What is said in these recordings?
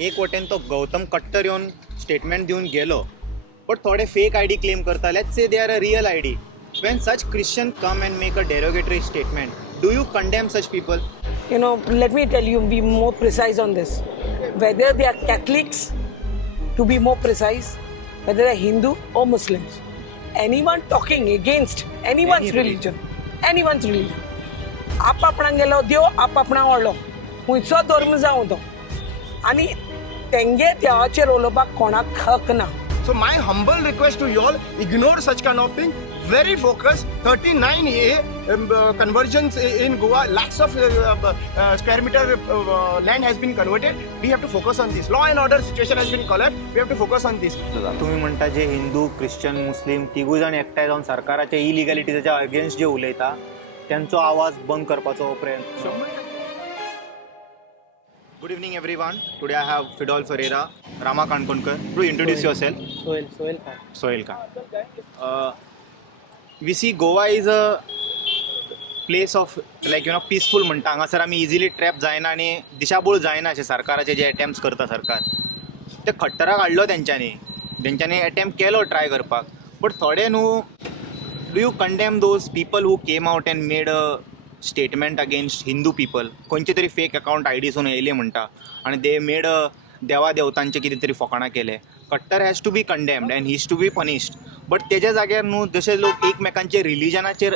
एक वटेन तो गौतम कट्टर येवन स्टेटमेंट दिवन गेलो, बट थोडे फेक आयडी क्लेम करता. Let's say they are a real ID. When such Christian come and make a derogatory statement, do you condemn such people? Let me tell you, be more precise on this. Whether they are Catholics, to be more precise, whether they are Hindu or Muslims, anyone talking against anyone's religion, आप आपणाक गेलो देव, आप आपणाक व्हडलो, खंयचो धर्म जावं तो, आनी तेंगे देवाचेर उलोवपाक कोणाक हक ना. So my humble request to you all, ignore such kind of thing. Very focused. 39A conversions in Goa. Lakhs of square meter land has been converted. We have to focus on this. Law and order situation has been collapsed. We have to focus on this. तुम्ही म्हणता जे Hindu, Christian, मुस्लिम तिगूय जाण एकठांय जावन सरकाराच्या इलिगॅलिटीच्या against जे उलयता त्यांचो आवाज बंद करपाचो प्रयत्न. Good evening everyone. Today I have Fidol Ferreira, Rama Kankonkar. Do introduce yourself. Sohail Khan. We see Goa is a place of peaceful म्हणटा. हांगासर आमी इजिली ट्रॅप जायना आनी दिशाभूल जायना अशें सरकाराचे जे अटेम्प्ट्स करता सरकार. ते खट्टराक हाडलो तेंच्यांनी अटेम्प्ट केलो ट्राय करपाक. बट थोडे न्हू, do you condemn those people who came out end made a statement against Hindu people. खंयचे तरी फेक अकाउंट आयडीसून येयले म्हणटा आनी दे मेड देवा देवतांचे कितें तरी फकाणां केले. कट्टर has to be condemned and has to be punished. But तेज्या जाग्यार न्हू जशे लोक एकमेकांचे रिलिजनाचेर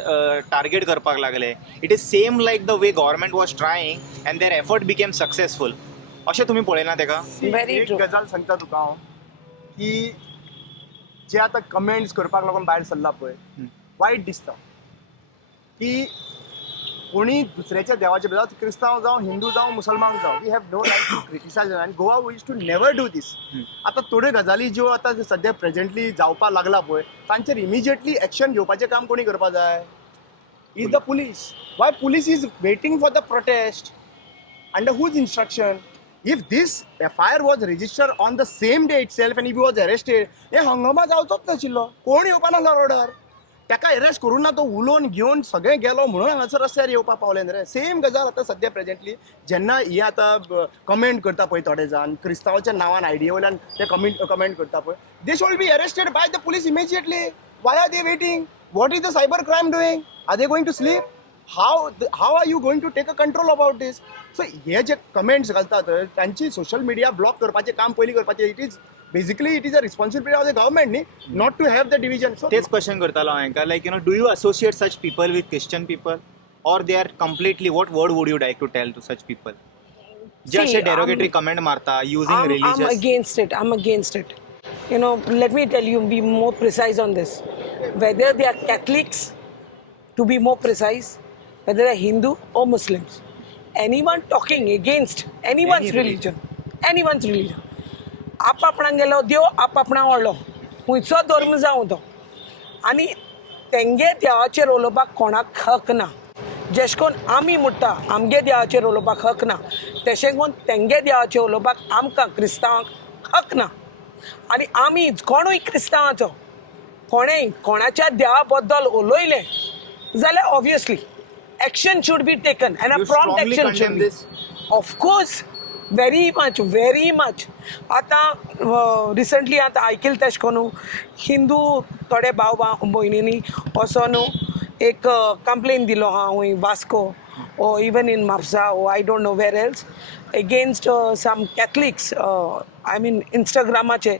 टार्गेट करपाक लागले, it is same like the way government was trying and their effort became successful. अशें तुमी पळयना तेका? एक गजाल सांगता तुका हांव की जे आतां कमेंट्स करपाक लागून भायर सरला पळय, वायट दिसता की कोणी दुसऱ्याच्या देवाचे जावं क्रिस्तांव जावं हिंदू जावं मुसलमान जावं, we have no right to criticise. आनी गोवा वीज टू नेवर डू दीस. आतां थोड्यो गजाली ज्यो आतां सद्या प्रेझेंटली जावपाक लागला पळय, तांचेर इमिजिएटली एक्शन घेवपाचें काम कोणी करपाक जाय? Is the police. Why police is waiting for the protest? Under whose instruction? If this FIR was registered on the same day itself and if was arrested, हे हंगामा जावचोच नाशिल्लो. कोण येवपा नासलो ऑर्डर. ताका अरेस्ट करून ना, तो उलोवन घेवन सगळें गेलो म्हणून हांगासर रस्त्यार येवपाक पावले रे. सेम गजाल आतां सद्या प्रेझेंटली जेन्ना ही आतां कमेंट करता पळय थोडे जाण क्रिस्तांवाच्या नांवान आयडी वयल्यान ते कमेंट करता पळय, they should be arrested by the police immediately. Why are they waiting? What is the cyber crime doing? Are they going to sleep? How are you going to take a control about this? So हे जे comments घालतात तांची social media block करपाचें काम पयलीं करपाचें. It is a responsibility of the government न्ही, not to have the division. So तेच क्वेश्चन करतालो हांवें, like do you associate such people with Christian people or they are completely what word would you like to tell to such people जे अशे derogatory comment मारता using religious? I'm against it. Let me tell you, be more precise on this. Whether they are Catholics, to be more precise, whether they are Hindu or Muslims, anyone talking against anyone's religion, आप आपणाक गेलो देव, आप आपणाक व्हडलो, खंयचो धर्म जावं तो, आनी तेंगे देवाचेर उलोवपाक कोणाक हक ना. जशें करून आमी म्हणटा आमगे देवाचेर उलोवपाक हक ना, तशें करून तेंगे देवाचेर उलोवपाक आमकां क्रिस्तांवांक हक ना. आनी आमी कोणूय क्रिस्तांवाचो कोणेंय कोणाच्या देवा बद्दल उलयलें जाल्यार obviously action should be taken end a prompt action should be. Of course, very much. आतां रिसंटली आतां आयकलें तेश कोनू हिंदू थोडे भाव भयणींनी असो न्हू एक कंप्लेन दिलो हा हूंय Vasco or even in Mapsa or I don't know where else against some Catholics. I mean Instagramache,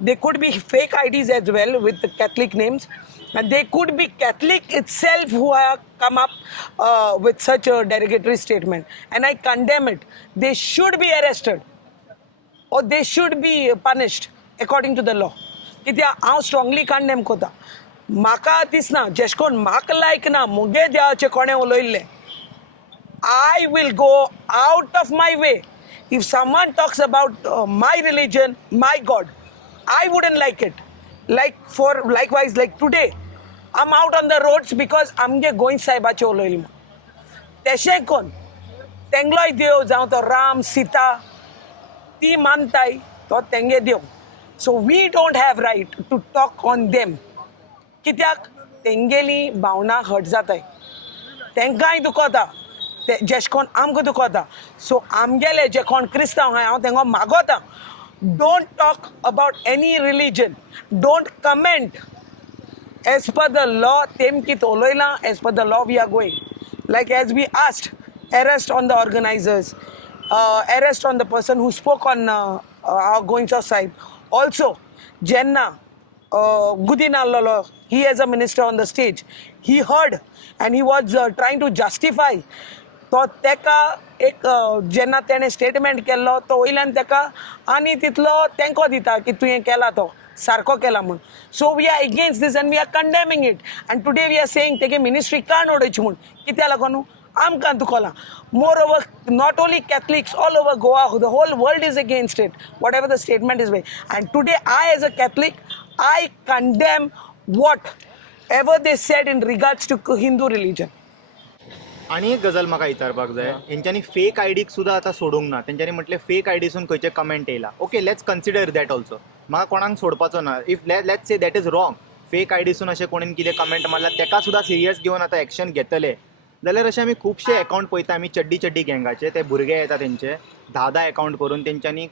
they could be fake IDs as well with the Catholic names, and they could be Catholic itself who have come up with such a derogatory statement, and I condemn it. They should be arrested or they should be punished according to the law. कित्याक हांव strongly condemn करता. म्हाका दिसना जेश कोन म्हाका लायक ना मुगे देवाचें कोणें उलयल्लें, I will go out of my way. If someone talks about my religion, my God, I wouldn't like it. Likewise, like today, I'm out on the roads because आमगे गोंय साहेबाचें उलयलें. तेशें कोन तेंगलोय देव जावं तो राम सीता ती मानताय तो तेंगे देव. So we don't have right to talk on them. कित्याक तेंगेली भावना हट जाताय, तेंकांय दुखता. जेश कोण आमकां दुखोता सो आमगेले जे कोण क्रिस्तांव आहाय हांव तेंका मागोता don't talk about any religion, don't comment as per the law tem kit oloila as per the law we are going like as we asked arrest on the organizers, arrest on the person who spoke on our going outside also jenna Gudinallo, he as a minister on the stage, he heard and he was trying to justify. तो तेका एक जेन्ना तेणें statement केल्लो तो वयल्यान तेका आनी तितलो तेंको दिता की तुवें केला तो सारको केला म्हूण so we are against this and we are condemning it and today we are saying तेगे मिनिस्ट्री काण उडोवची म्हूण कित्या लागून आमकां दुखोला moreover not only Catholics all over Goa the whole world is against it whatever the statement is way and today I as a Catholic I condemn whatever they said in regards to Hindu religion. आणि एक गजाल म्हाका विचारपाक जाय हेंच्यांनी fake आयडीक सुद्दां आतां सोडूंक ना तेंच्यांनी म्हटलें फेक आयडीसून खंयचे कमेंट येयला okay let's consider that also म्हाका कोणाक सोडपाचो ना if let's say that is wrong fake आयडीसून अशें कोणीन कितें कमेंट मारला तेका सुद्दां सिरियस घेवन आतां एक्शन घेतले जाल्यार अशें आमी खुबशे अकावंट पळयता आमी चड्डी गँगाचे ते भुरगे येता तेंचे 10 अकावंट करून तेंच्यांनी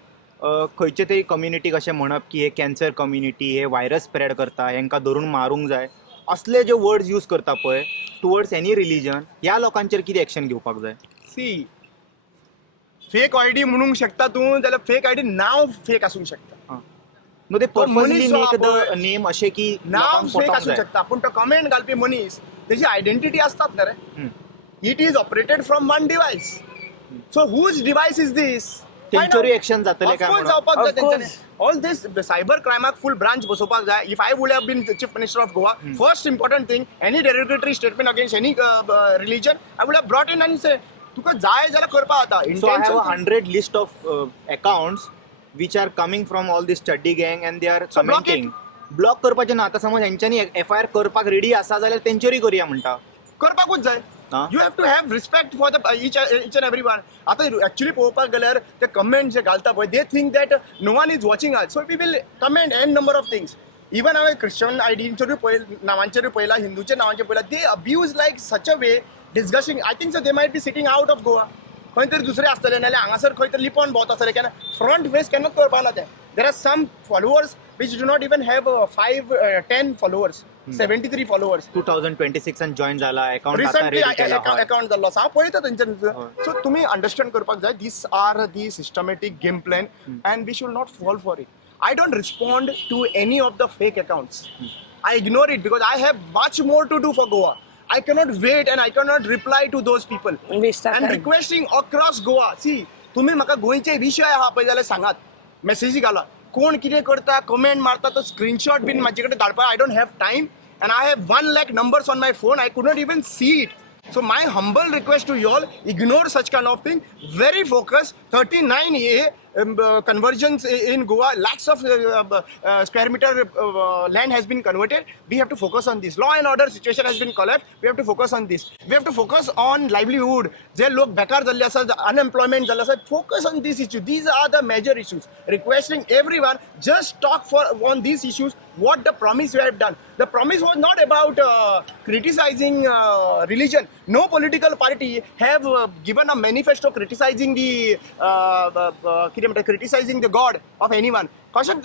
खंयचे तरी कम्युनिटीक अशें म्हणप की हे कॅन्सर कम्युनिटी हे व्हायरस स्प्रेड करता हेंकां धरून मारूंक जाय असले जे वर्ड्स यूज करता पळय टुवर्ड्स एनी रिलीजन ह्या लोकांचेर कितें एक्शन घेवपाक जाय. सी फेक आयडी म्हणूंक शकता तूं जाल्यार फेक आयडी नांव फेक आसूंक शकता नो ते पर्पजली मनीस मेक द पळय, नेम अशें की नांव फेक आसूंक शकता पूण तो कमेंट घालपी मनीस तेजी आयडेंटिटी आसतात न्ही रे it is operated from one device so whose device is this तेंचेरूय एक्शन जातले काय म्हणून जावपाक Of जाय तेंच्यांनी course. ऑल दीस सायबर क्रायमाक फूल ब्रांच बसोवपाक जाय if I would have been chief minister of Goa first important thing any derogatory statement against any religion I would have brought in आनी से तुका जाय जाल्यार करपा जाता So I have a 100 list of accounts which are coming from all this chaddi gang and they are So block commenting. Block करपाचें ना आतां समज हेंच्यांनी FIR करपाक रेडी आसा जाल्यार तेंचेरूय करुया म्हणटा. करपाकूच जाय आं? You have to have respect for the each and every one आतां एक्चुअली पळोवपाक गेल्यार ते कमेंट जे घालता पळय they think that no one is watching us so we will comment n number of things even हांवें क्रिश्चन आयडींचेरूय पळय नांवांचेरूय पळयला हिंदूच्या नांवांचेर पळयला they abuse like such a way disgusting I think so they might be sitting out of Goa खंय तरी दुसरे आसतले नाल्यार हांगासर खंय तरी लिपोन भोंवता आसतले केन्ना फ्रंट फेस केन्नाच करपा ना ते there are some followers which do not even have 10 followers 73 followers 2026 and join जाला अकाउंट आता recently रेडी केला. account जाल्लो आसा हांव पळयता तेंच्यानी सो तुमी अंडरस्टँड करपाक जाय these are the systematic game plan and we should not fall for it I don't respond to any of the fake accounts I ignore it because I have much more to do for Goa I cannot wait and I cannot reply to those people Waste of and time. requesting across Goa. See, तुम्ही म्हाका गोंयचे विशय आहा पळय जाल्यार सांगात मेसेजी घाला कोण कितें करता कमेंट मारता तो स्क्रीनशॉट बीन म्हाजे कडेन धाडपा I don't have time and I have 1 lakh numbers on my phone. I could not even see it. So my humble request to you all, ignore such kind of thing. Very focused. 39A conversions in Goa. Lakhs of square meter land has been converted. We have to focus on this. Law and order situation has been collapsed. We have to focus on this. We have to focus on livelihood. जे लोक बेकार जाल्ले आसा, unemployment जाल्ले आसा, focus on these issues. These are the major issues. Requesting everyone, just talk on these issues. What the promise you have done. The promise was not about criticizing religion. No political party have given a manifesto criticizing criticizing the God of anyone. कशें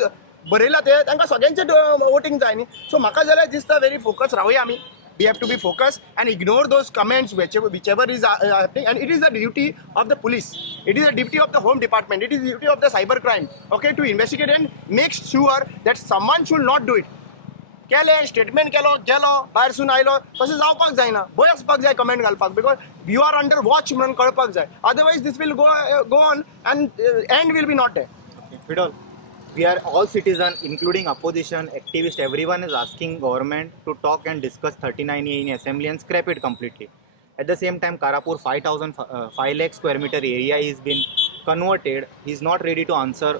बरयला ते तांकां सगळ्यांचे voting जाय न्ही so म्हाका जाल्यार दिसता व्हेरी फोकस रावया आमी we have to be focused and ignore those comments whichever is happening and it is the duty of the police, it is the duty of the home department, it is the duty of the cyber crime, okay, to investigate and make sure that someone should not do it. केले statement केलो गेलो भायरसून आयलो तशें जावपाक जायना भंय आसपाक जाय कमेंट घालपाक because you are under watch म्हणून कळपाक जाय otherwise this will go on and end will be not there. Fidel, we are all citizens, including opposition, activists, everyone is asking government to talk and discuss 39A in assembly and scrap it completely. At the same time, Karapur 5 lakh square meter area is been converted. He's not ready to answer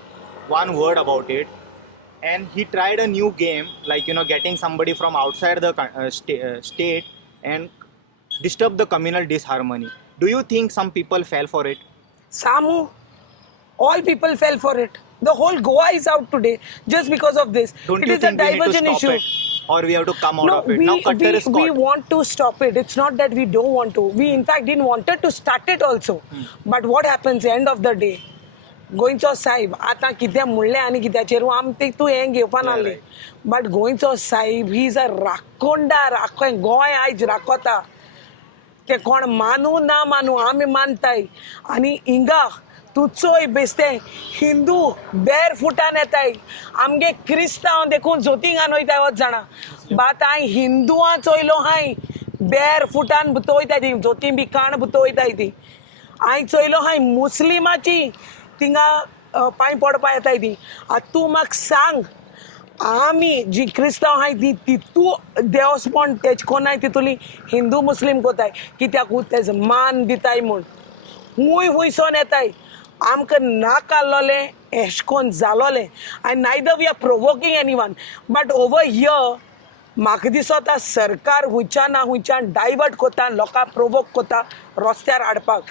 one word about it. And he tried a new game, like, getting somebody from outside the state and disturb the communal disharmony. Do you think some people fell for it? Samu, all people fell for it. The whole Goa is out today just because of this. Don't It you is a think we need to diversion stop issue. it? or we have to come out No, of it? Now Qatar is we caught. want to stop it. It's not that we don't want to. We in fact didn't wanted to start it also. But what happens end of the day? गोंयचो साहेब आतां कितें म्हणलें आनी कित्याचेर आमी ते तूं हें घेवपा नासलें बट गोंयचो साहेब ही इज अ राखोंडा गोंय आयज राखोता ते कोण मानू ना मानू आमी मानताय आनी हिंगा तूं चोय बेश्टें हिंदू बेर फुटान येताय आमगे क्रिस्तांव देखून जोतींग वयताय वच जाणा बात हांय हिंदुआं चोयलो हांय बेर फुटान बुतोयताय ती जोतीं बी काण बुतोयताय ती हांय चोयलो हांय मुस्लिमाची थिंगा पांय पडपा येताय ती आतां तूं म्हाका सांग आमी जी क्रिस्तांव हाय ती तूं देवस्पण तेज कोनाय तितुली हिंदू मुस्लीम कोताय कित्याक तेज मान दिताय म्हूण हुंयसून येताय आमकां नाका आसलोलें एश कोन्न जालोलें आनी neither we are provoking any one but over here म्हाका दिसता सरकार हुंयच्यान डायवर्ट कोता लोकां प्रोवोक कोता रस्त्यार हाडपाक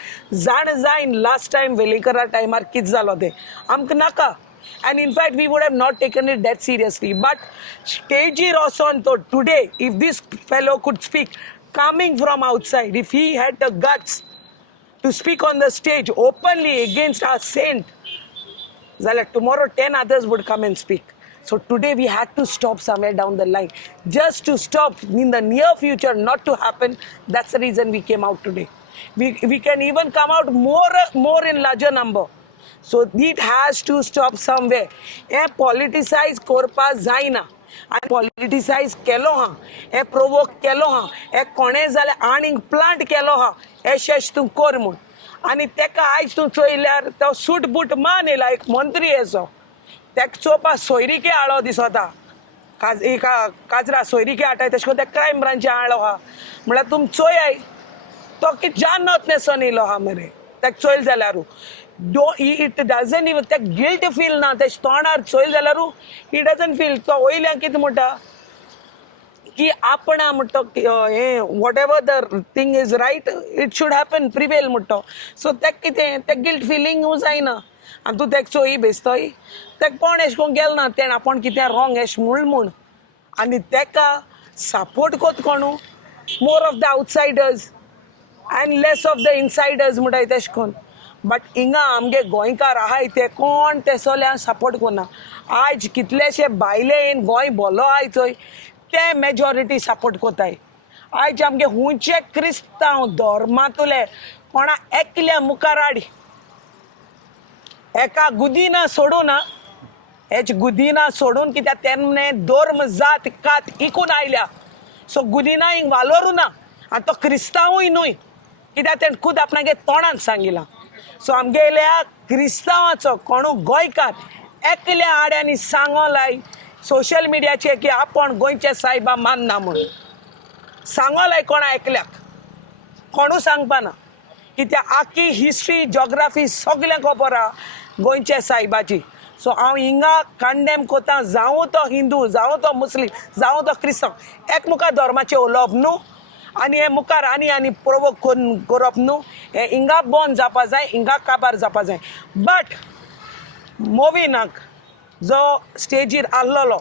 जाण जायन लास्ट टायम वेलेंकरा टायमार कितें जालो तें आमकां नाका and in fact we would have not taken it that seriously but stagir oson to today if this fellow could speak coming from outside if he had the guts to speak on the stage openly against our saint zala tomorrow 10 others would come and speak so today we had to stop somewhere down the line just to stop in the near future not to happen that's the reason we came out today we can even come out more in larger number so it has to stop somewhere हे politicise करपा जायना आनी politicise केलो हा हे provoke केलो हा हे कोणें जाल्यार आनीक प्लांट केलो हा हे शेश तूं कर म्हूण आनी तेका आयज तूं चोयल्यार तो सूट बूट मान येयला एक मंत्री येसो तेका चोवपा सोयरीके आळो दिसता काजरा सोयरीके हाडटाय तेश कोन्न ते क्रायम ब्रांची हाडलो हा म्हळ्यार तुमी चोयाय तो कितें जान नोतनेसोन येयलो हा मरे तेका चोयल जाल्यारू it doesn't even ते गिल्ट फील ना ते तोंडार चोयल जाल्यारू ही डजंट फील तो वयल्या कितें म्हणटा की आपणा म्हणटा हे whatever the thing is right it should happen prevail म्हणटा सो तेका कितें ते गिल्ट फिलींग जायना आनी तूं तेका चोयी बेजतोय तेका कोण एश कोन्न गेल ना तेण आपण कितें रॉंग एश म्हूण आनी तेका सपोर्ट कोत कोणू more of the outsiders and less of the insiders म्हणटाय तेश कोन्न बट हिंगा आमगे गोंयकार आहाय ते कोण ते सोल्या सपोर्ट कोना आज कितलेशे बायले येन गोंय बोलो आहाय चोय ते मेजॉरिटी सपोर्ट कोताय आज आमगे हुंयचे क्रिस्तांव धर्मांतले कोणा एकल्या मुखार हाड एका गुदीना सोडून हेच गुदीना सोडून कित्याक तेमने धर्म जात कात इकून आयल्या सो गुदीना हिंग वालोरू ना आनी तो क्रिस्तांवूय न्हूय कित्याक तेणें खूद आपणागे तोंडान सांगिलां सो आमगेल्या क्रिस्तांवाचो कोणू गोंयकार एकल्या आड्यांनी सांगो लाय सोशल मिडियाचेर की आपण गोंयचे सायबा मानना म्हणून सांगो लाय कोणा एकल्याक कोणू सांगपा ना कित्याक आख्खी हिस्ट्री जॉग्राफी सगळें खबर आहा गोंयचे सायबाची सो हांव हिंगा कंडेम कोता जावं तो हिंदू जावं तो मुस्लीम जावं तो क्रिस्तांव एकमुखा धर्माचें उलोवप न्हू आनी हे मुखार आनी प्रोवोक करप न्हू हे हिंगा बंद जावपा जाय हिंगा काबार जावपा जाय बट मोविनाक जो स्टेजीर आसलोलो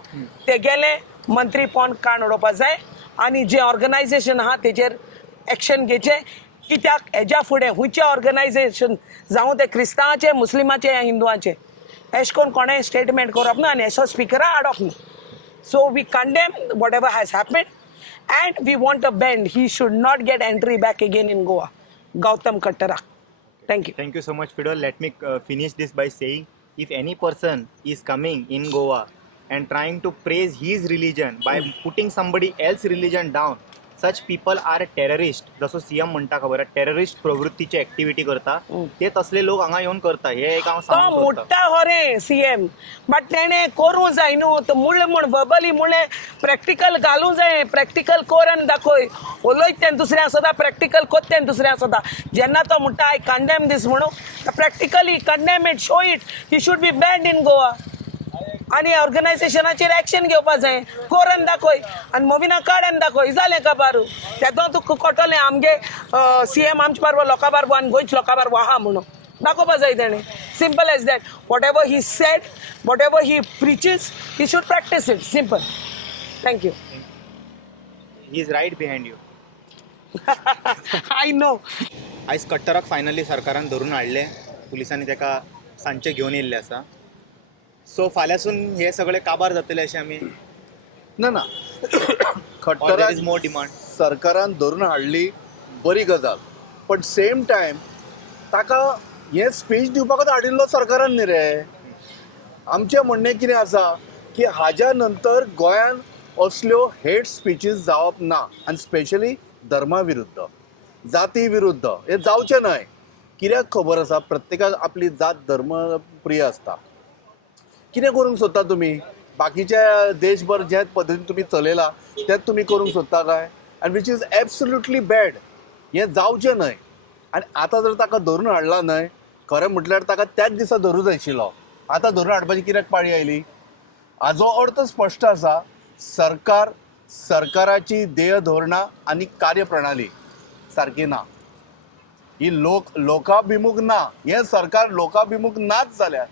ते गेले मंत्रीपण काण उडोवपा जाय आनी जे ऑर्गनायजेशन आहा तेजेर एक्शन घेवचें कित्याक हेज्या फुडें हुंयचें ऑर्गनायजेशन जावं ते क्रिस्तांवाचें मुस्लिमाचें या हिंदुवाचें एश कोन्न कोणें स्टेटमेंट करप ना आनी एशो स्पिकरा हाडप न्हू so we condemn whatever has happened and we want a bend. He should not get entry back again in Goa. Gautam Kattara. Thank you. Thank you so much, Fidel. Let me finish this by saying, if any person is coming in Goa and trying to praise his religion by putting somebody else's religion down, such people are terrorist. जसो CM म्हणटा खबर terrorist प्रवृत्तीची activity करता ते तसले लोक हांगा येवन करता हे एक हांव सांगूंक सोदतां मोठा हो रे सीएम बट तेणे करूं जाय न्हू तो मुळे म्हूण वर्बली मुळे प्रॅक्टिकल घालूं जाय प्रॅक्टिकल कोरून दाखय उलयत तें दुसऱ्या सदां प्रॅक्टिकल कोत तें दुसऱ्या सदां जेन्ना तो म्हणटा आय कंडेम दीस म्हणून practically condemn it show it he should be band in Goa आनी ऑर्गनायजेशनाचेर एक्शन घेवपा जाय कोरून दाखय आनी मोविना काडून दाखय जालें काबारू तेदो तुका कळटलें आमगे सीएम आमचे बारबो लोकां बारबो आनी गोंयचे लोकां बारबो आहा म्हणून दाखोवपा जाय तेणें simple as that whatever he said whatever he preaches he should practise it simple thank you he is right behind you. I know. आयज कट्टराक फायनली सरकारान धरून हाडले, पुलिसांनी ताका सांजचे घेवन येयल्ले आसा. सो फाल्यांसून हे सगळे काबार जातले अशें आमी, ना or there खट्टराक is more demand. सरकारान धरून हाडली बरी गजाल, पण सेम टायम ताका हे स्पीच दिवपाकूच हाडिल्लो सरकारान न्ही रे. आमचें म्हणणें कितें आसा की हाज्या नंतर गोंयान असल्यो हेट स्पीचीस जावप ना, आनी स्पेशली धर्मा विरुद्ध, जाती विरुद्ध हे जावचें न्हय. कित्याक खबर आसा, प्रत्येकाक आपली जात धर्म प्रिय आसता. कितें करूंक सोदता तुमी? बाकीचे देशभर जे पद्दतीन तुमी चलयला तेच तुमी करूंक सोदता काय? आनी वीच इज एब्सोल्युटली बॅड. हें जावचें न्हय. आनी आतां जर ताका धरून हाडला न्हय, खरें म्हटल्यार ताका त्याच दिसा धरूं जाय आशिल्लो. आतां धरून हाडपाची कित्याक पाळी आयली? हाजो अर्थ स्पश्ट आसा. सरकाराची ध्येय धोरणां आनी कार्यप्रणाली सारकी ना. ही लोकाभिमुख ना. हें सरकार लोकाभिमुख नाच जाल्यार.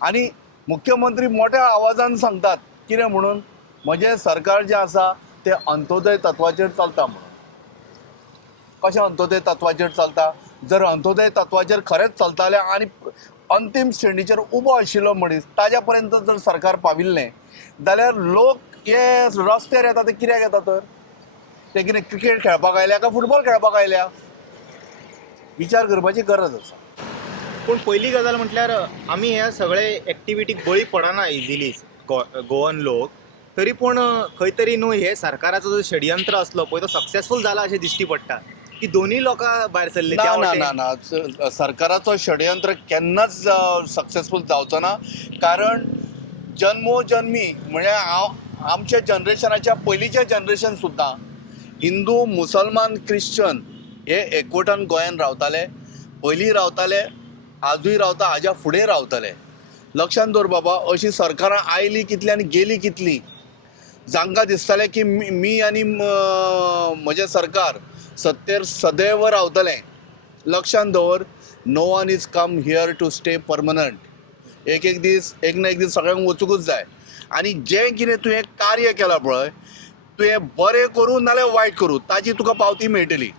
आनी मुख्यमंत्री मोठ्या आवाजान सांगतात कितें म्हणून, म्हजें सरकार जें आसा तें अंत्योदय तत्वाचेर चलता म्हणून. कशें अंत्योदय तत्वाचेर चलता? जर अंत्योदय तत्वाचेर खरेंच चलताले आनी अंतीम श्रेणीचेर उबो आशिल्लो मनीस ताज्या पर्यंत जर सरकार पाविल्लें जाल्यार लोक हे रस्त्यार येता ते कित्याक येता? तर ते कितें क्रिकेट खेळपाक आयल्या काय फुटबॉल खेळपाक आयल्या? विचार करपाची गरज आसा. पूण पयली गजाल म्हटल्यार आमी ह्या सगळे एक्टिविटीक बळी पडना इजिली गोवन लोक. तरी पूण खंय तरी न्हू हे सरकाराचो जो षडयंत्र आसलो पळय तो सक्सेसफूल जाला अशें दिश्टी पडटा की दोनूय लोकां भायर सरले. ना सरकाराचो षडयंत्र केन्नाच सक्सेसफूल जावचो ना. कारण जन्मोजन्मी म्हणजे आमच्या जनरेशनाच्या पयलींचे जनरेशन सुद्दां हिंदू, मुसलमान, क्रिश्चन हे एकवटान गोंयान रावताले. पयलीं रावताले, आजूय रावता, हाज्या फुडें रावतले. लक्षांत दवर बाबा, अशीं सरकारां आयलीं कितलीं आनी गेलीं कितलीं. जांकां दिसतालें की मी आनी म्हजें सरकार सत्तेर सदैव रावतलें. लक्षांत दवर, no one is come here to stay permanent. एक ना एक दीस सगळ्यांक वचूंकूच जाय. आनी जें कितें तुवें कार्य केलां पळय, तुवें बरें करूं नाल्यार वायट करूं, ताजी तुका पावती मेळटली.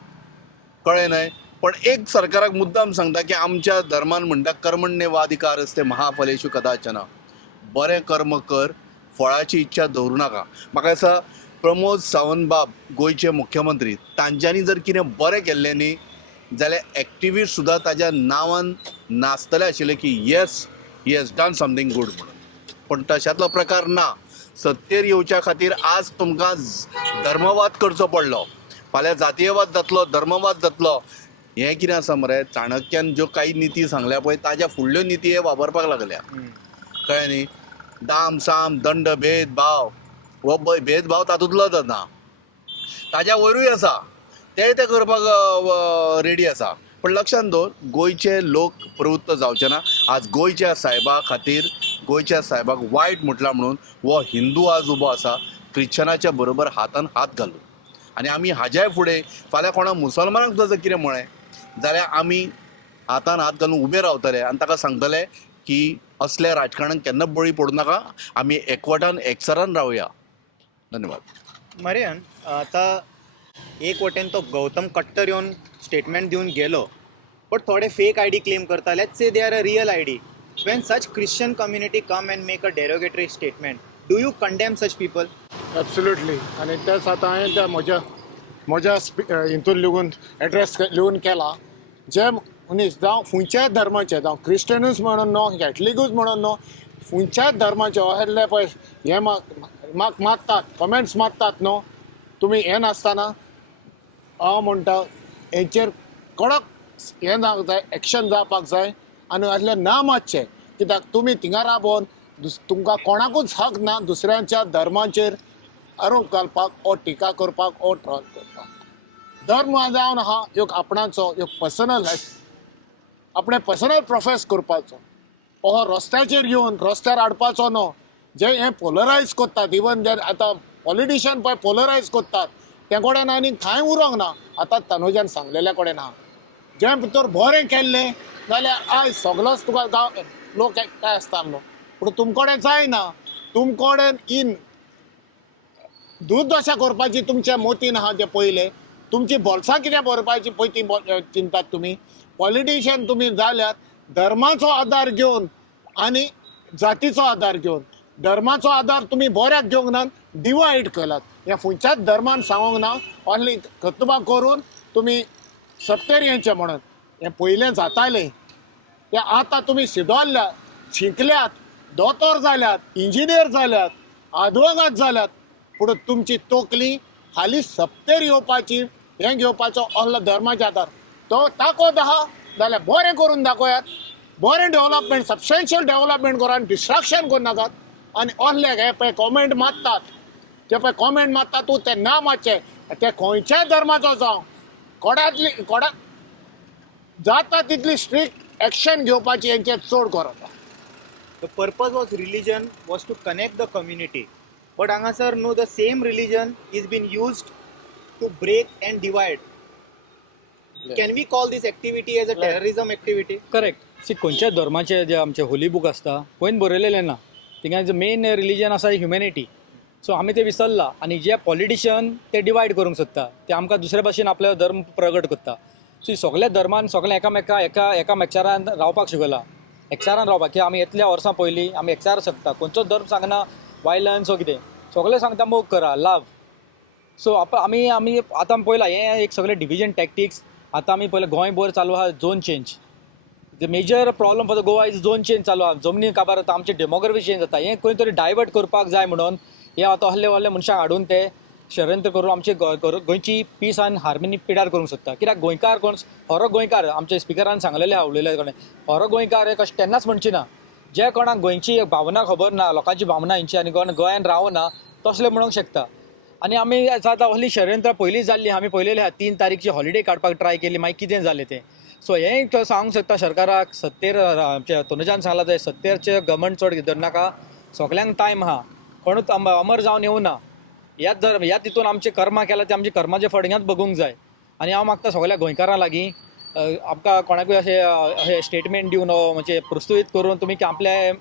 कळ्ळें न्हय? पण एक सरकाराक मुद्दाम सांगता की आमच्या धर्मान म्हणटा कर्मण्येवाधिकारस्ते महाफलेषु कदाचन. बरें कर्म कर, फळाची इच्छा दवरूं नाका. म्हाका दिसता प्रमोद सावंत गोंयचे मुख्यमंत्री, तांच्यांनी जर कितें बरें केल्लें न्ही जाल्यार एक्टिविस्ट सुद्दां ताज्या नांवान नाचतले आशिल्ले की yes he has done something good म्हणून. पण तशातलो प्रकार ना. सत्तेर येवच्या खातीर आज तुमकां धर्मवाद करचो पडलो, फाल्यां जातीयवाद जातलो, धर्मवाद जातलो. हें कितें आसा मरे, चाणक्यान ज्यो काही निती सांगल्या पळय ताज्या फुडल्यो निती हे वापरपाक लागल्या. कळ्ळें न्ही? दाम साम दंड भेदभाव हो भेदभाव तातूंतलो जाता, ताज्या वयरूय आसा, ते करपाक रेडी आसा. पण लक्षांत दवर, गोंयचे लोक प्रवृत्त जावचे ना. आज गोंयच्या सायबा खातीर, गोंयच्या सायबाक वायट म्हटलां म्हणून हो हिंदू आज उबो आसा क्रिश्चनाच्या बरोबर हातान हात घालून. आनी आमी हाज्याय फुडें फाल्यां कोणा मुसलमानाक सुद्दां जर कितें म्हळें जाल्यार आमी हातान हात घालून उबे रावतले आनी ताका सांगतले की असल्या राजकारणाक केन्ना बळी पडूं नाका, आमी एकवटान एकचारान रावया. धन्यवाद. मरियन, आतां एक वटेन तो गौतम कट्टर येवन स्टेटमेंट दिवन गेलो, बट थोडे फेक आयडी क्लेम करता. Let's say they are a real ID. When such Christian community come and make a derogatory statement, do you condemn such people? Absolutely. आनी तेच आतां हांवें त्या म्हज्या हितून लिहून एड्रेस लिहून केला. जे मनीस जावं खंयच्याय धर्माचे, जावं क्रिश्चनूच म्हणून न्हू, कॅथलिकूच म्हणून न्हू, खंयच्याच धर्माचे अहेले पळय हे म्हाका मारतात, कमेंट्स मारतात न्हू, तुमी हें नासतना हांव म्हणटा हेचेर कडक हें जावंक जाय, एक्शन जावपाक जाय. आनी असले ना मातशें, कित्याक तुमी थिंगा राबोवन तुमकां कोणाकूच हक ना दुसऱ्यांच्या धर्माचेर आरोप घालपाक ओ टिका करपाक ओ ट्रॉल करपाक. धर्म जावन आहा एक आपणाचो, एक पर्सनल लायफ, आपणे पर्सनल प्रोफेस करपाचो. हो रस्त्याचेर येवन रस्त्यार हाडपाचो न्हू. जे हें पोलरायज करतात, इवन जे आतां पॉलिटिशियन पळय पोलरायज करतात, ते कडेन आनी कांय उरोंक ना. आतां तनुजान सांगलेल्या कडेन आहा, जे भितर बरें केल्लें जाल्यार आयज सगळोच तुका लोक काय आसता न्हू. पूण तुमचे कडेन जायना. तुमचे कडेन इन दूद अशें करपाची तुमच्या मोतीन आहा ते पयले, तुमची बोल्सां कितें भरपाची पळय ती चिंतात तुमी. पॉलिटिशियन तुमी जाल्यात धर्माचो आदार घेवन आनी जातीचो आदार घेवन. धर्माचो आदार तुमी बऱ्याक घेवंक ना, डिवायड केलात. हे खंयच्याच धर्मान सांगूंक ना असली खतबा करून तुमी सत्तेर म्हणून. हें पयलें जातालें तें आतां तुमी सिदोरल्यात, शिकल्यात, दोतोर जाल्यात, इंजिनियर जाल्यात, आदवोगाद जाल्यात, पूण तुमची तोकली हालीं सत्तेर येवपाची हें घेवपाचो असलो धर्माचे आदार तो ताकद आहा जाल्यार बरें करून दाखयात. बरें डेव्हलपमेंट, सबस्टेन्शियल डेव्हलपमेंट करा आनी डिस्ट्रॅक्शन करून नाकात. आनी असले हे पळय कॉमेंट मारतात, ते पळय कॉमेंट मारतात तूं ते ना मातशें, ते खंयच्याय धर्माचो जावं, कोडा जाता तितली स्ट्रिक्ट एक्शन घेवपाची हेंचेर चड गरज आसा. The purpose was religion was to connect the community. But hanger no, the same religion is been used to break and divide. Can we call this activity as a terrorism activity? Correct. See खंयच्याय धर्माचे जे आमचे Holy book आसता पयन बरयलेलें ना. थिंगा main religion आसा humanity. So आमी ते विसरला आनी जे पॉलिटिशियन ते डिवायड करूंक सोदता, ते आमकां दुसरे भाशेन आपलो धर्म प्रगट करता. सो सगळ्या धर्मान सगळे एकामेकारान रावपाक शिकयला, एकचारान रावपाक. की आमी इतल्या वर्सां पयलीं आमी एकचार शकता, खंयचो धर्म सांगना वायलन्स वो कितें, सगळे सांगता मोग करा, लाव. सो आमी आतां पळयलां हें एक सगळे डिविजन टॅक्टिक्स. आतां आमी पळयलें गोंय भर चालू आहा zone change. The major problem for the Goa is zone change चालू आहा. जमनी काबार जाता, आमचे डेमोग्राफी चेंज जाता. हें खंय तरी डायवर्ट करपाक जाय म्हणून हे आतां व्हडले मनशांक हाडून ते षडयंत्र करून आमची गोंयची पीस आनी हार्मनी पिड्यार करूंक सोदता. कित्याक गोंयकार कोण खरो गोंयकार, आमच्या स्पिकरान सांगलेले उलयले कोणें, खरो गोंयकार हे कशें केन्नाच म्हणची ना. जे कोणाक गोंयची भावना खबर ना, लोकांची भावना हेंची आनी गोंयान रावना तसले म्हणूंक शकता. आनी आमी आतां असली षडयंत्रां पयलीं जाल्ली, आमी पळयलेली आहा. 3 तारीखची हॉलिडे काडपाक ट्राय केली, मागीर कितें जालें तें. सो हें सांगूंक सोदता सरकाराक. सत्तेर आमच्या तनुजान सांगलां ते सत्तेरचे गवर्नमेंट चड धरनाका, सगल्यांक टायम आहा, कोणूच अमर जावन येवं ना. ह्याच तितून आमचे कर्मा केला ते आमचे कर्माचे फळ हिंगाच बगूंक जाय. आनी हांव मागता सगळ्या गोंयकारां लागीं आमकां कोणाकूय अशें स्टेटमेंट दिवन म्हणजे प्रोत्साहीत करून तुमी आपले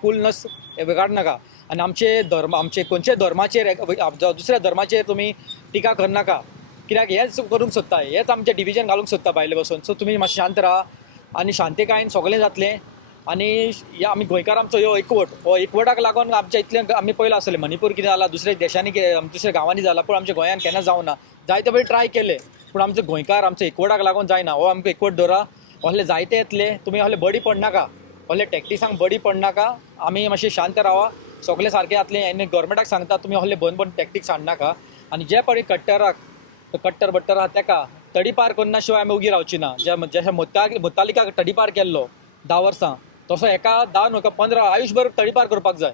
कुलनस बिगाड नाका. आनी आमचे खंयचे धर्माचेर दुसऱ्या धर्माचेर तुमी टिका करनाका. कित्याक हेंच करूंक सोदता, हेंच आमचें डिविजन घालूंक सोदता भायले बसून. सो तुमी मातशें शांत राहा आनी शांतिकायेन सगळें जातलें. आनी आमी गोंयकार आमचो ह्यो एकवट, हो एकवटाक लागून आमच्या इतलें आमी पयला आसलें मणिपूर कितें जालां, दुसऱ्या देशांनी दुसऱ्या गांवांनी जाला, पूण आमच्या गोंयान केन्ना जावना. जायते वेळ ट्राय केले पूण आमचे गोंयकार आमच्या एकवटाक लागून जायना. हो आमकां एकवट दवरा. असले जायते येतले, तुमी असले बडी पडनाका, असले टॅक्टिसांक बडी पडनाका. आमी मातशें शांत रावा, सगळें सारकें जातलें. आनी गव्हर्मेंटाक सांगता तुमी असले बंद टॅक्टिक्स हाडनाका. आनी जे पळय कट्टर बट्टर आहा तेका तडीपार करना शिवाय आमी उगी रावची ना. जशें मुतालिकाक तडीपार केल्लो 10 वर्सां, तसो एका 10 न्हू 15 आयुश्यभर तडीपार करपाक जाय.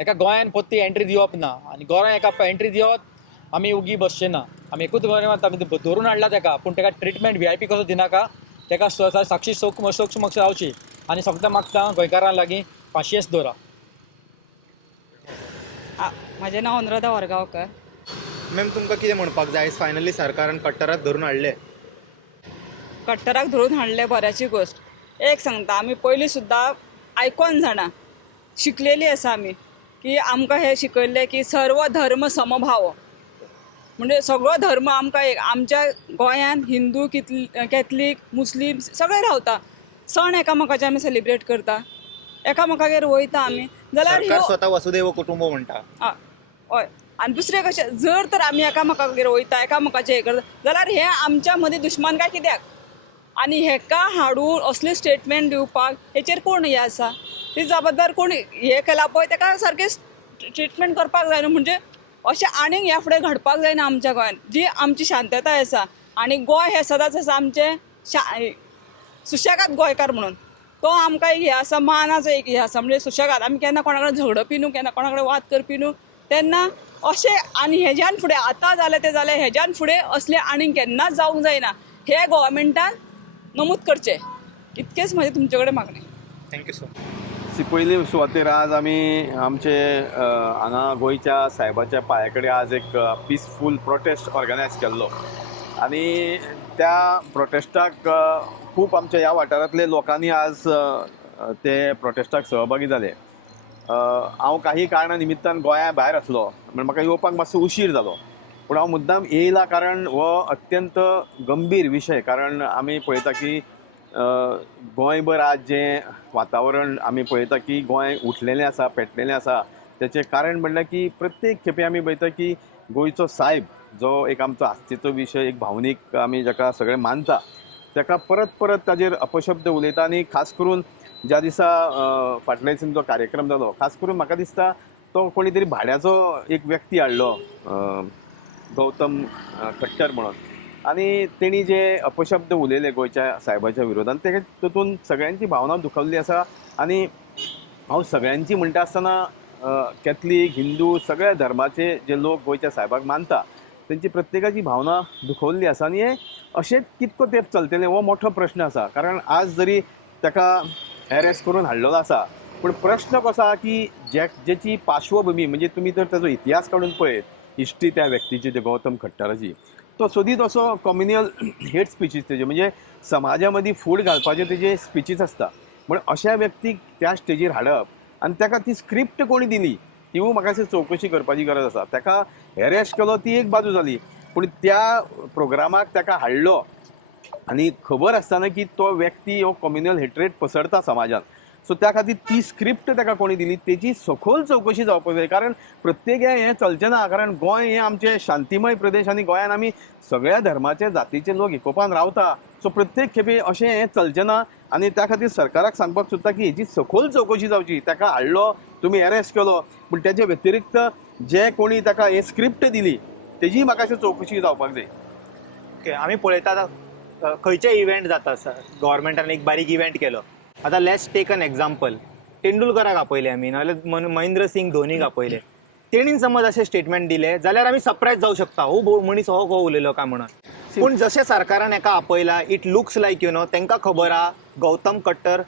एका गोंयान पत्ती एंट्री दिवप ना आनी गोंया एका एंट्री दिवप आमी उगी बसचे ना. आमी एकूच गोंय आमी धरून हाडला तेका, पूण तेका ट्रिटमेंट VIP कसो दिनाका. तेका साक्षी सूक्ष्म रावची. आनी सगळ्यांक मागता गोंयकारां लागीं पाशयेंस दवरा. म्हजें नांव अनुराधा वरगांवकर. मॅम तुमकां कितें म्हणपाक जाय, फायनली सरकारान कट्टराक धरून हाडले. कट्टराक धरून हाडले बऱ्याची गोश्ट. एक सांगता, आमी पयलीं सुद्दां आयकोन जाणा शिकलेली आसा आमी, की आमकां हें शिकयल्लें की सर्व धर्म समभाव. म्हणजे सगळो धर्म आमकां एक. आमच्या गोंयान हिंदू कॅथलीक मुस्लीम सगळे रावता. सण एकामेकाचे आमी सेलिब्रेट करता, एकामेकागेर वयता आमी. जाल्यार सरकार स्वता वसुदैव कुटुंब म्हणटा. हय. आनी दुसरें कशें, जर तर आमी एकामेकागेर वयता, एकामेकाचें हें करता, जाल्यार हें आमच्या मदीं दुश्मन काय कित्याक. आनी हेका हाडून असले स्टेटमेंट दिवपाक हेचेर कोण हें आसा, ती जबाबदार कोण हें केला पळय तेका सारकें ट्रिटमेंट करपाक जाय न्हू. म्हणजे अशें आनीक ह्या फुडें घडपाक जायना आमच्या गोंयान. जी आमची शांतताय आसा आनी गोंय हें सदांच आसा आमचें सुशेगाद गोंयकार म्हणून. तो आमकां एक हें आसा, मानाचो एक हें आसा. म्हणजे सुशेगाद आमी केन्ना कोणा कडेन झगडपी न्हू, केन्ना कोणा कडेन वाद करपी न्हू. तेन्ना अशें आनी हेज्यान फुडें आतां जालें तें जालें, हेज्यान फुडें असलें आनीक केन्नाच जावंक जायना. हे गोवोरमेंटान नमूद करचें. इतकेंच म्हजें तुमचे कडेन मागणें. Thank you so much. पयली सुवातेर आज आमी आमचे हांगा गोंयच्या सायबाच्या पांया कडेन आज एक पिसफूल प्रोटेस्ट ऑर्गनायज केल्लो आनी त्या प्रोटेस्टाक खूब आमच्या ह्या वाठारांतले लोकांनी आज ते प्रोटेस्टाक सहभागी जाले. हांव काही कारणा निमित्तान गोंया भायर आसलो म्हणजे म्हाका येवपाक मातसो उशीर जालो पूण हांव मुद्दाम येयला कारण हो अत्यंत गंभीर विशय कारण आमी पळयता की गोंयभर आज जें वातावरण आमी पळयता की गोंय उठलेलें आसा पेटलेलें आसा तेचें कारण म्हणल्यार की प्रत्येक खेपे आमी पळयता की गोंयचो साहेब जो एक आमचो आस्तेचो विशय एक भावनीक आमी जाका सगळे मानता ताका परत परत ताजेर अपशब्द उलयता आनी खास करून ज्या दिसा फाटल्या दिसांनी जो कार्यक्रम जालो खास करून म्हाका दिसता तो कोणी तरी भाड्याचो एक व्यक्ती हाडलो गौतम खट्टर म्हणून आनी तेणी जे अपशब्द उलयले गोंयच्या साहेबाच्या विरोधान ते तातूंत सगळ्यांची भावना दुखवली आसा आनी हांव सगळ्यांची म्हणटा आसतना कॅथलीक हिंदू सगळ्या धर्माचे जे लोक गोंयच्या साहेबाक मानता तेंची प्रत्येकाची भावना दुखवल्ली आसा आनी हे अशेंच कितको तेंप चलतलें हो मोठो प्रश्न आसा कारण आज जरी ताका अरेस्ट करून हाडलेलो आसा पूण प्रश्न कसो आसा की जेची पार्श्वभूमी म्हणजे तुमी जर ताजो इतिहास काडून पळयत हिस्ट्री त्या व्यक्तीची जे गौतम खट्टराची तो सोदीत असो कम्युनियल हेट स्पिचीस तेजे म्हणजे समाजा मदीं फूट घालपाचे तेजे स्पिचीस आसता पूण अशा व्यक्तीक त्या स्टेजीर हाडप आनी ताका ती स्क्रिप्ट कोणी दिली तिवूय म्हाका दिसता चवकशी करपाची गरज आसा ताका अरेस्ट केलो ती एक बाजू जाली पूण त्या प्रोग्रामाक ताका हाडलो आनी खबर आसतना की तो व्यक्ती हो कम्युनल हेट्रेट पसरता समाजात सो त्या खातीर ती स्क्रिप्ट ताका कोणी दिली तेची सखोल चवकशी जावपाक जाय कारण प्रत्येक हें चलचें ना कारण गोंय हें आमचें शांतीमय प्रदेश आनी गोंयान आमी सगळ्या धर्माचे जातीचे लोक एकोपान रावता सो प्रत्येक खेपे अशें हें चलचें ना आनी त्या खातीर सरकाराक सांगपाक सोदता की हेची सखोल चवकशी जावची ताका हाडलो तुमी अरेस्ट केलो पूण तेजे व्यतिरिक्त जे कोणी ताका हे स्क्रिप्ट दिली तेजी म्हाका अशी चवकशी जावपाक जाय ओके आमी पळयता खंयचे इव्हेंट जाता गव्हर्मेंटान एक बारीक इव्हेंट केलो आतां लेट्स टेक एन एग्जाम्पल तेंडुलकराक आपयले आमी नाजाल्यार महेंद्र सिंग धोनीक आपयले तेणीन समज अशें स्टेटमेंट दिलें जाल्यार आमी सरप्रायज जावं शकता हो मनीस हो उलयलो काय म्हणून पूण जशें सरकारान एका आपयला इट लुक्स लायक तांकां खबर आहा गौतम खट्टर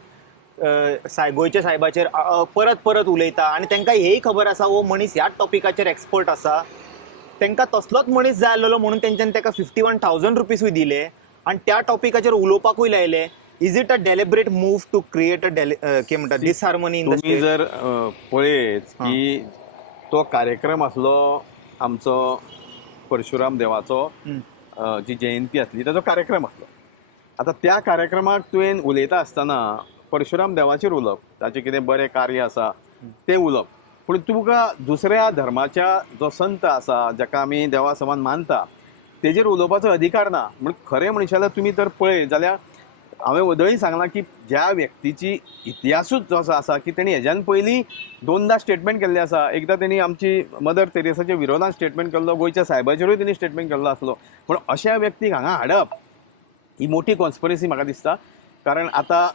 गोंयच्या साहेबाचेर परत परत उलयता आनी तांकां हेय खबर आसा हो मनीस ह्याच टॉपिकाचेर एक्सपर्ट आसा तांकां तसलोच मनीस जाय आसलेलो म्हणून तेंच्यांनी ताका 51,000 रुपीजूय दिले आनी त्या टॉपिकाचेर उलोवपाकूय लायले is it a deliberate move to create कितें म्हणटा डिसहार्मनी इन द तुम्ही जर पळयत की तो कार्यक्रम आसलो आमचो परशुराम देवाचो जी जयंती आसली ताचो कार्यक्रम आसलो आतां त्या कार्यक्रमाक तुवें उलयता आसतना परशुराम देवाचेर उलोवप ताचें कितें बरें कार्य आसा तें उलोवप पूण तुका दुसऱ्या धर्माच्या जो संत आसा जाका आमी देवा समान मानता तेजेर उलोवपाचो अधिकार ना म्हण खरें म्हणशात जाल्यार तुमी जर पळयत जाल्यार हांवें वदळी सांगलां की ज्या व्यक्तीची इतिहासूच जो आसा की तेणी हेज्यान पयलीं 2दा स्टेटमेंट केल्लें आसा एकदां तेणी आमची मदर तेरेसाच्या विरोधान स्टेटमेंट केल्लो गोंयच्या साहेबाचेरूय तेणी स्टेटमेंट केल्लो आसलो पूण अशा व्यक्तीक हांगा हाडप ही मोठी कॉन्स्पिरसी म्हाका दिसता कारण आतां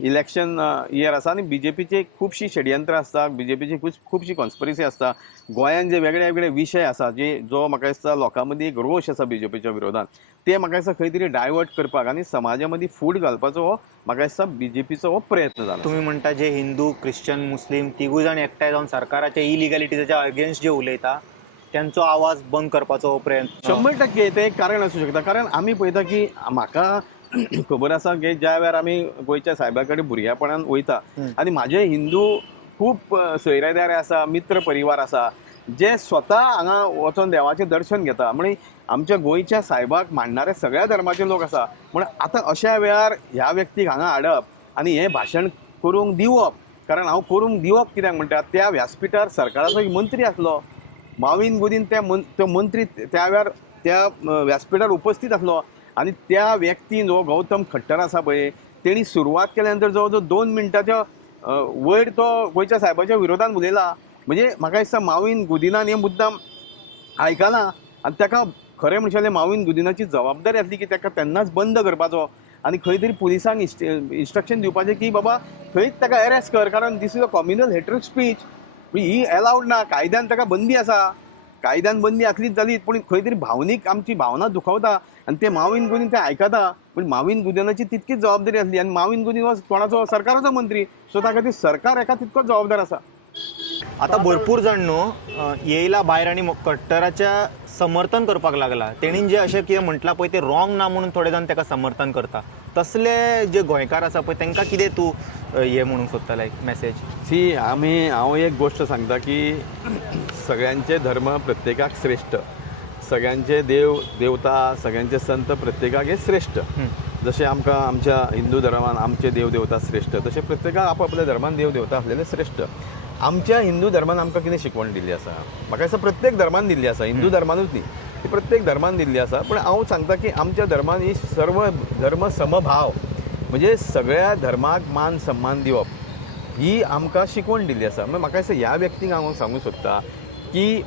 इलेक्शन इयर आसा आनी बीजेपीचे खुबशी षडयंत्र आसता बीजेपीची खुबशी कॉन्स्पिरसी आसता गोंयान जे वेगळे वेगळे विशय आसा जो म्हाका दिसता लोकां मदीं एक रोश आसा बीजेपीच्या विरोधान ते म्हाका दिसता खंय तरी डायवर्ट करपाक आनी समाजा मदीं फूट घालपाचो हो म्हाका दिसता बीजेपीचो हो प्रयत्न जाला तुम्ही म्हणटा जे हिंदू क्रिश्चन मुस्लीम तिगूय जाण एकठांय जावन सरकाराच्या इलिगॅलिटीच्या अगेन्स्ट जे उलयता त्यांचो आवाज बंद करपाचो हो प्रयत्न 100% ते एक कारण आसूं शकता कारण आमी पळयता की म्हाका खबर आसा की ज्या वेळार आमी गोंयच्या साहेबा कडेन भुरग्यापणान वयता आनी म्हाजे हिंदू खूब सोयरेदार आसा मित्र परिवार आसा जे स्वता हांगा वचून देवाचें दर्शन घेता म्हणजे आमच्या गोंयच्या साहेबाक मानणारे सगळ्या धर्माचे लोक आसा म्हण आतां अशा वेळार ह्या व्यक्तीक हांगा हाडप आनी हें भाशण करूंक दिवप कारण हांव करूंक दिवप कित्याक म्हणटा त्या व्यासपिठार सरकाराचो एक मंत्री आसलो माविन गुदीन तो मंत्री त्या वेळार त्या व्यासपिठार उपस्थित आसलो आनी त्या व्यक्तीन जो गौतम खट्टर आसा पळय तेणी सुरवात केल्या नंतर जवळ जवळ 2 मिनटाच्या वयर तो गोंयच्या साहेबाच्या विरोधान उलयला म्हणजे म्हाका दिसता माविन गुदिनान हें मुद्दाम आयकना आनी ताका खरें म्हणशालें माविन गुदिनाची जबाबदारी आसली की ताका तेन्नाच बंद करपाचो आनी खंय तरी पुलिसांक इन्स्ट्रक्शन दिवपाचें की बाबा थंयच ताका अरेस्ट कर कारण this is a communal hatred speech ही अलावड ना कायद्यान ताका बंदी आसा कायद्यान बंदी आसलीच जाली पूण खंय तरी भावनीक आमची भावना दुखवता आनी ते माविन गुदीन ते आयकता पूण माविन गुदिनाची तितकीच जबाबदारी आसली आनी माविन गुदीन हो कोणाचो सरकाराचो मंत्री सो त्या खातीर सरकार एका तितकोच जबाबदार आसा आता भरपूर जण न्हू येयला भायर आणि कट्टराच्या समर्थन करपाक लागला तेणीन जे अशें कितें म्हटलां पळय ते रॉंग ना म्हणून थोडे जाण ताका समर्थन करता तसले जे गोंयकार आसा पळय तांकां कितें तूं हे म्हणूंक सोदता लायक मॅसेज? हांव एक गोश्ट सांगता की सगळ्यांचे धर्म प्रत्येकाक श्रेष्ठ, सगळ्यांचे देवता सगळ्यांचे संत प्रत्येकाक हे श्रेष्ठ. जशे आमकां आमच्या हिंदू धर्मान आमचे देवता श्रेष्ठ, तशे प्रत्येकाक आपापल्या धर्मान देवता आसलेले श्रेष्ठ. आमच्या हिंदू धर्मान आमकां कितें शिकवण दिल्ली आसा? म्हाका दिसता प्रत्येक धर्मान दिल्ली आसा, हिंदू धर्मानूच न्ही, ती प्रत्येक धर्मान दिल्ली आसा. पण हांव सांगता की आमच्या धर्मान ही सर्व धर्म समभाव, म्हणजे सगळ्या धर्माक मान सन्मान दिवप, ही आमकां शिकवण दिल्ली आसा. म्हणजे म्हाका दिसता ह्या व्यक्तीक हांव सांगूंक सोदता की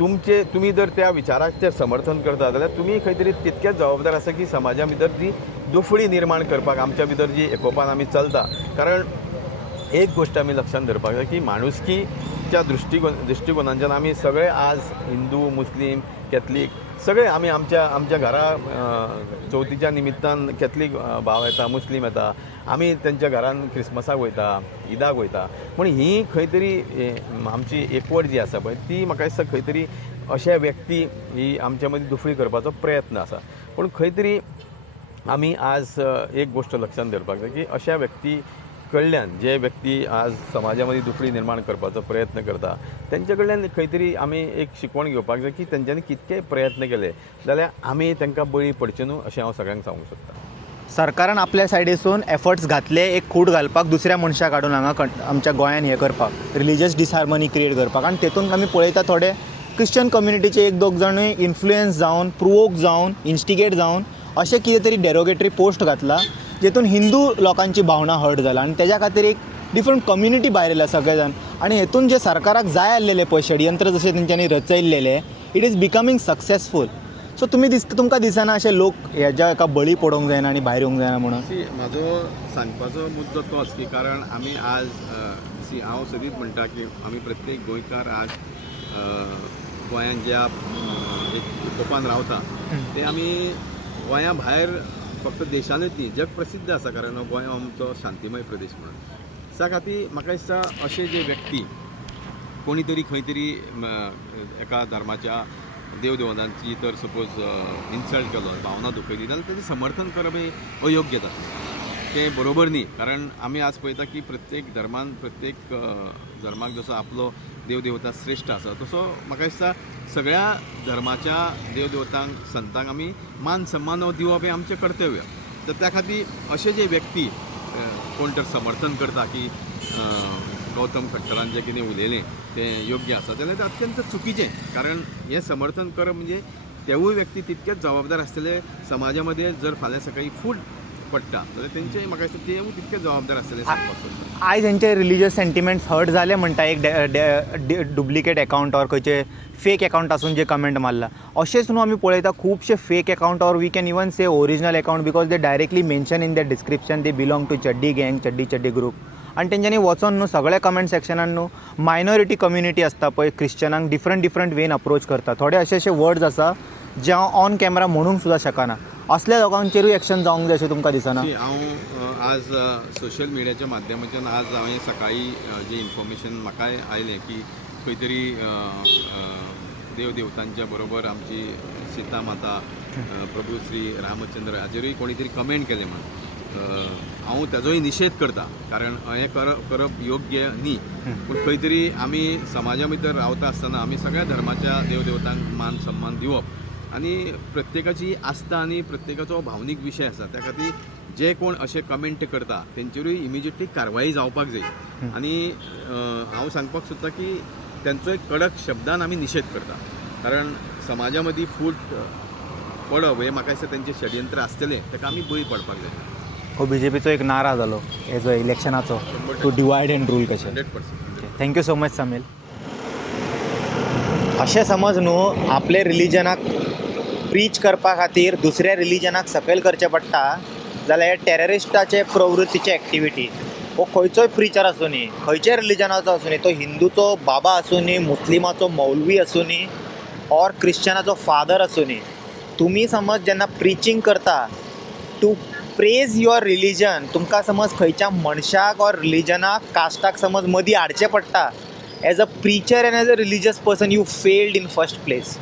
तुमी जर त्या विचाराक ते समर्थन करता जाल्यार तुमी खंय तरी तितकेच जबाबदार आसा की समाजा भितर ती दुफळी निर्माण करपाक आमच्या भितर जी एकोपान आमी चलता. कारण एक गोश्ट आमी लक्षांत धरपाक जाय की माणुसकीच्या दृश्टिकोनांच्यान आमी सगळे आज हिंदू मुस्लीम कॅथलीक सगळे आमी आमच्या घरा चवथीच्या निमित्तान कॅथलीक भाव येता, मुस्लीम येता, आमी तेंच्या घरान क्रिसमसाक वयता, ईदाक वयता. पूण ही खंय तरी आमची एकवट जी आसा पळय ती म्हाका दिसता खंय तरी अशा व्यक्ती ही आमच्या मदीं दुफळी करपाचो प्रयत्न आसा. पूण खंय तरी आमी आज एक गोश्ट लक्षांत धरपाक जाय की अशा व्यक्ती कडल्यान जे व्यक्ती आज समाजामध्ये दुफळी निर्माण करपाचो प्रयत्न करता तेंच्या कडल्यान खंय तरी आमी एक शिकवण घेवपाक जाय की तेंच्यांनी कितके प्रयत्न केले जाल्यार आमी तांकां बळी पडचे न्हू अशें हांव सगळ्यांक सांगूंक सोदतां. सरकारान आपल्या सायडीसून एफर्ट्स घातले एक कूड घालपाक दुसऱ्या मनशाक हाडून हांगा आमच्या गोंयांत हे करपाक रिलिजियस डिसहार्मनी क्रिएट करपाक. आनी तेतून आमी पळयता थोडे क्रिश्चन कम्युनिटीचे एक दोग जाणूय इन्फ्लुयन्स जावन प्रोवोक जावन इन्स्टिगेट जावन अशें कितें तरी डेरोगेटरी पोस्ट घातला जेतून हिंदू लोकांची भावना हर्ट जाला आनी तेज्या खातीर एक डिफरंट कम्युनिटी भायर येयला सगळे जाण. आनी हेतून जे सरकाराक जाय आसलेले पळय षडयंत्र जशें तेंच्यांनी रचयल्लेले it is Becoming successful. So तुमकां दिसना अशे लोक हेज्या एका बळी पडोवंक जायना आनी भायर येवंक जायना म्हणून? म्हाजो सांगपाचो मुद्दो तोच की कारण आमी आज हांव सदींच म्हणटा की आमी प्रत्येक गोंयकार आज गोंयांत ज्या एक कोपान रावता ते आमी गोंया भायर फक्त देशानूच न्ही जग प्रसिद्ध आसा कारण गोंय आमचो शांतीमय प्रदेश म्हणून. त्या खातीर म्हाका दिसता अशे जे व्यक्ती कोणी तरी खंय तरी एका धर्माच्या देवदेवतांची तर सपोज इन्सल्ट केलो भावना दुखयली जाल्यार तेजें समर्थन करप हें अयोग्य जाता. तें बरोबर न्ही. कारण आमी आज पळयता की प्रत्येक धर्मान प्रत्येक धर्माक जसो आपलो देवदेवता श्रेश्ठ आसा तसो म्हाका दिसता सगळ्या धर्माच्या देवदेवतांक संतांक आमी मान सन्मान दिवप हें आमचें कर्तव्य. तर त्या खातीर अशे जे व्यक्ती कोण तर समर्थन करता की गौतम खट्टरान जें कितें उलयलें तें योग्य आसा जाल्यार तें अत्यंत चुकीचें. कारण हें समर्थन करप म्हणजे तेवूय व्यक्ती तितकेच जबाबदार आसतले समाजा मध्ये जर फाल्यां सकाळी फूट पडटा जाल्यार तेंचे म्हाका दिसता तेवूय तितके जबाबदार आसतले. आयज हेंचे रिलिजियस सेंटिमेंट्स हर्ट जाले म्हणटा एक डुप्लिकेट अकाउंट और खंयचे फेक अकाउंट आसून जे कमेंट मारला अशेंच न्हू आमी पळयता खुबशे fake account or we can even say original account because they directly mention in the description they belong to chaddi गँग चड्डी ग्रुप. आनी तेंच्यांनी वचोन न्हू सगळ्या कमेंट सेक्शनान न्हू मायनॉरिटी कम्युनिटी आसता पळय क्रिश्चनांक डिफरंट वेन अप्रोच करता. थोडे अशे वर्ड्स आसा जे हांव ऑन कॅमेरा म्हणूंक सुद्दां शकना. असल्या लोकांचेरूय एक्शन जावंक जाय अशें तुमकां दिसना? हांव आज सोशल मिडियाच्या माध्यमांतल्यान आज हांवें सकाळी जे इन्फॉर्मेशन म्हाकाय आयलें की खंय तरी देवदेवतांच्या बरोबर आमची सीता माता प्रभू श्री रामचंद्र हाजेरूय कोणी तरी कमेंट केलें म्हणून हांव तेजोय निशेध करता. कारण हें करप योग्य न्ही. पूण खंय तरी आमी समाजा भितर रावता आसतना आमी सगळ्या धर्माच्या देवदेवतांक मान सन्मान दिवप आनी प्रत्येकाची आस्था आनी प्रत्येकाचो भावनीक विशय आसा. त्या खातीर जे कोण अशे कमेंट करता तेंचेरूय इमिजिएटली कारवाई जावपाक जाय. आनी हांव सांगपाक सोदता की तेंचो एक कडक शब्दान आमी निशेध करता. कारण समाजा मदीं फूट पडप हें म्हाका दिसता तेंचें षडयंत्र आसतलें ताका आमी बळी पडपाक जाय. हो BJPचो एक नारा जालो हेजो इलेक्शनाचो टू डिवायड एंड रूल कशें. 100%. Thank you so much Samil. अशें समज न्हू आपले रिलिजनाक प्रीच करपा खातीर दुसऱ्या रिलिजनाक सकयल करचें पडटा जाल्यार टेररिस्टाचे प्रवृत्तीचे एक्टिविटी हो खंयचोय प्रिचर आसूं न्ही खंयच्या रिलिजनाचो आसूं न्ही तो हिंदूचो बाबा आसूं न्ही मुस्लिमाचो मौलवी आसूं न्ही ऑर क्रिश्चनाचो फादर आसूं न्ही तुमी समज जेन्ना प्रिचींग करता टू प्रेज युअर रिलिजन तुमकां समज खंयच्या मनशाक ऑर रिलिजनाक कास्टाक समज मदीं हाडचें पडटा as a preacher and as a religious person you failed in first place.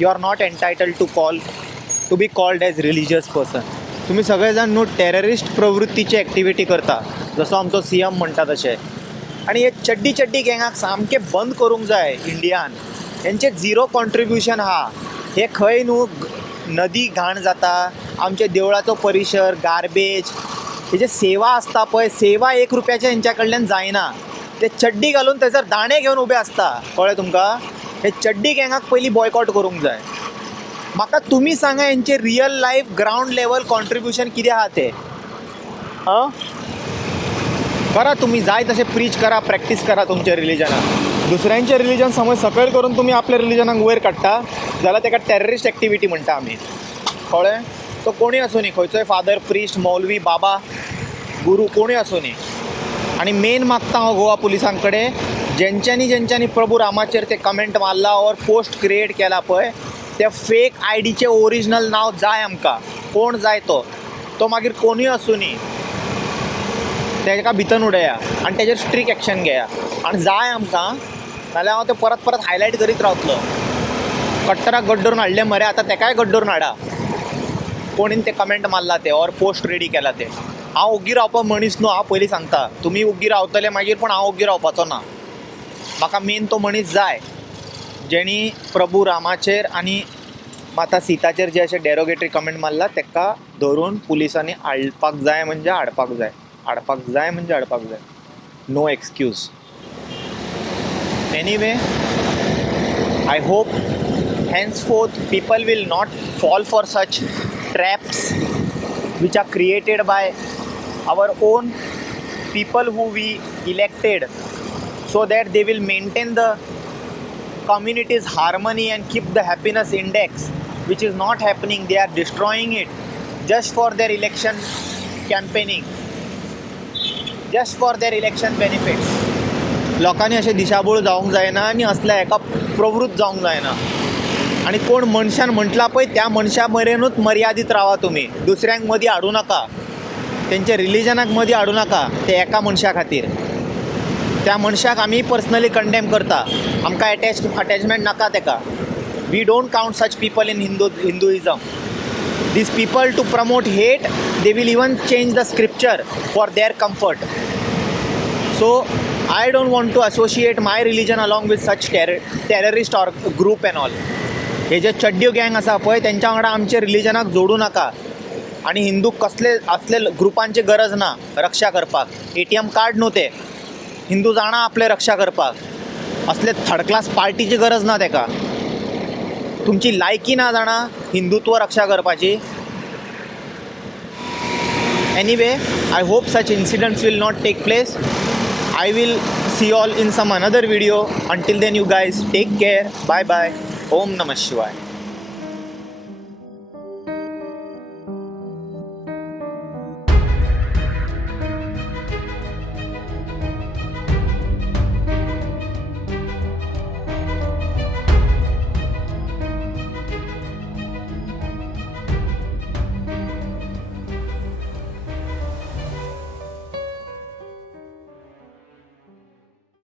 You are not entitled to be called as religious person. तुम्ही सगळे जाण न्हू टेररिस्ट प्रवृत्तीची एक्टिविटी करता जसो आमचो CM म्हणटा तशें. आनी हे चड्डी चड्डी गँगाक सामकें बंद करूंक जाय इंडियान. हेंचें झिरो कॉन्ट्रिब्युशन आहा. हे खंय न्हू नदी घाण जाता, आमच्या देवळाचो परिसर गार्बेज, हेजे सेवा आसता पळय, सेवा 1 रुपयाच्या हेंच्या कडल्यान जायना. ते चड्डी घालून थंयसर दाणे घेवन उबे आसता. कळ्ळें तुमकां? हे चड्डी गँगाक पयलीं बॉयकॉट करूंक जाय. म्हाका तुमी सांगा हेंचे real life ground level contribution कितें आहा तें. करा तुम्ही, जाय तशें प्रीच करा, प्रॅक्टीस करा तुमच्या रिलिजनाक. दुसऱ्यांचें रिलिजन समज सकयल करून तुमी आपल्या रिलिजनाक वयर काडटा जाल्यार ताका टेररिस्ट एक्टिविटी म्हणटा आमी. कळ्ळें? तो कोणी आसूं न्ही, खंयचोय फादर, प्रिस्ट, मौलवी, बाबा, गुरू कोणूय आसूं न्ही. आनी मेन मागता हांव गोवा पुलिसां कडेन, ज्यांच्यांनी प्रभू रामाचेर ते कमेंट मारला और पोस्ट क्रिएट केला पळय, त्या फेक आयडीचें ओरिजिनल नांव जाय आमकां. कोण जाय तो मागीर कोणूय आसूं न्ही, तेका भितन उडया आनी तेजेर स्ट्रीक एक्शन घेया. आनी जाय आमकां नाल्यार हांव तें परत परत हायलायट करीत रावतलो. कट्टराक गड्डरून हाडले मरे, आतां तेकाय गड्डरून हाडा. कोणीन ते कमेंट मारला ते और पोस्ट रेडी केला ते. हांव ओग्गी रावपा मनीस न्हू, हांव पयलीं सांगता. तुमी ओग्गी रावतले मागीर, पण हांव ओग्गी रावपाचो ना. म्हाका मेन तो मनीस जाय जेणी प्रभू रामाचेर आनी माता सीताचेर जे अशें डेरोगेटरी कमेंट मारला तेका धरून पुलिसांनी हाडपाक जाय म्हणजे हाडपाक जाय. हाडपाक जाय म्हणजे हाडपाक जाय. No excuse. Anyway, I hope henceforth people will not fall for such traps which are created by our own people who we elected, so that they will maintain the community's harmony and keep the happiness index, which is not happening. They are destroying it just for their election campaigning, just for their election benefits. लोकांनी अशें दिशाभूल जावंक जायना आनी असल्या हेका प्रवृत्त जावंक जायना. आनी कोण मनशान म्हटला पळय त्या मनशा मेरेनूच मर्यादीत रावा तुमी. दुसऱ्यांक मदीं हाडूं नाका, तेंच्या रिलिजनाक मदीं हाडूं नाका. ते एका मनशा खातीर, त्या मनशाक आमी पर्सनली कंडेम करता. आमकां अटॅचमेंट नाका तेका. We don't count such people in Hinduism. These people to promote hate, they will even change the scripture for their comfort. So I don't want to associate my religion along with such terrorist or group and all. हे जे चड्ड्यो गँग आसा पळय तेंच्या वांगडा आमचे रिलिजनाक जोडूं नाका. आनी हिंदूक कसले असले ग्रुपांची गरज ना रक्षा करपाक. ATM कार्ड न्हू ते. हिंदू जाणा आपले रक्षा करपाक. असले थर्ड क्लास पार्टीची गरज ना तेका. तुमची लायकी ना जाणा हिंदुत्व रक्षा करपाची. Anyway, I hope such incidents will not take place. I will see you all in some another video. Until then, you guys take care. Bye bye. Om Namah Shivaya.